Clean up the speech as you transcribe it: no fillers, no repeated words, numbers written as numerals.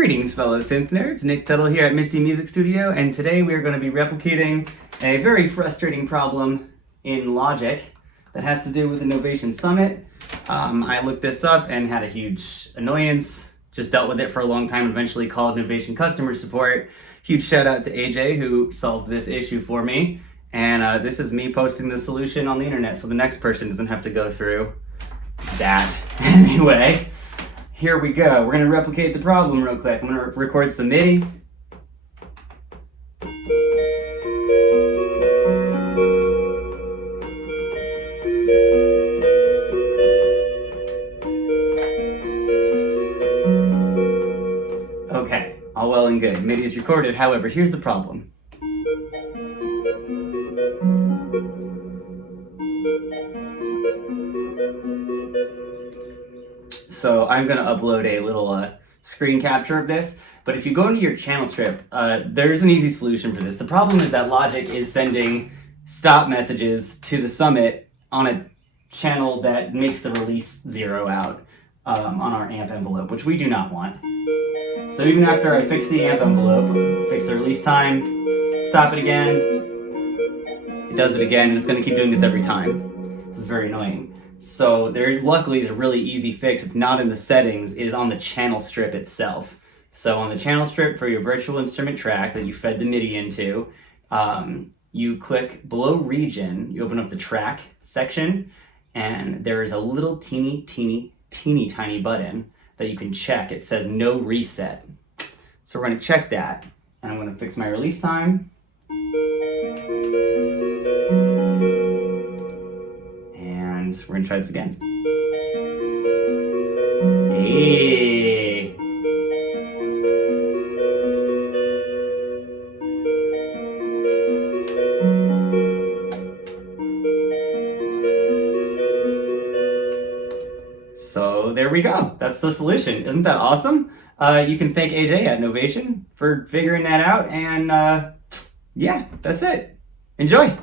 Greetings, fellow synth nerds. Nick Tuttle here at Misty Music Studio, and today we are going to be replicating a very frustrating problem in Logic that has to do with the Novation Summit. I looked this up and had a huge annoyance, just dealt with it for a long time, and eventually called Novation customer support. Huge shout out to AJ who solved this issue for me, and this is me posting the solution on the internet so the next person doesn't have to go through that. Anyway, here we go. We're going to replicate the problem real quick. I'm going to record some MIDI. Okay, all well and good. MIDI is recorded. However, here's the problem. So I'm going to upload a little screen capture of this, but if you go into your channel strip, there's an easy solution for this. The problem is that Logic is sending stop messages to the Summit on a channel that makes the release zero out on our amp envelope, which we do not want. So even after I fix the amp envelope, fix the release time, stop it again, it does it again, and it's going to keep doing this every time. This is very annoying. So there luckily is a really easy fix. It's not in the settings, it is on the channel strip itself. So on the channel strip for your virtual instrument track that you fed the MIDI into, you click below region, you open up the track section, and there is a little teeny tiny button that you can check. It says no reset. So we're gonna check that, and I'm gonna fix my release time. We're gonna try this again. Hey. So there we go. That's the solution. Isn't that awesome? You can thank AJ at Novation for figuring that out, and yeah, that's it. Enjoy.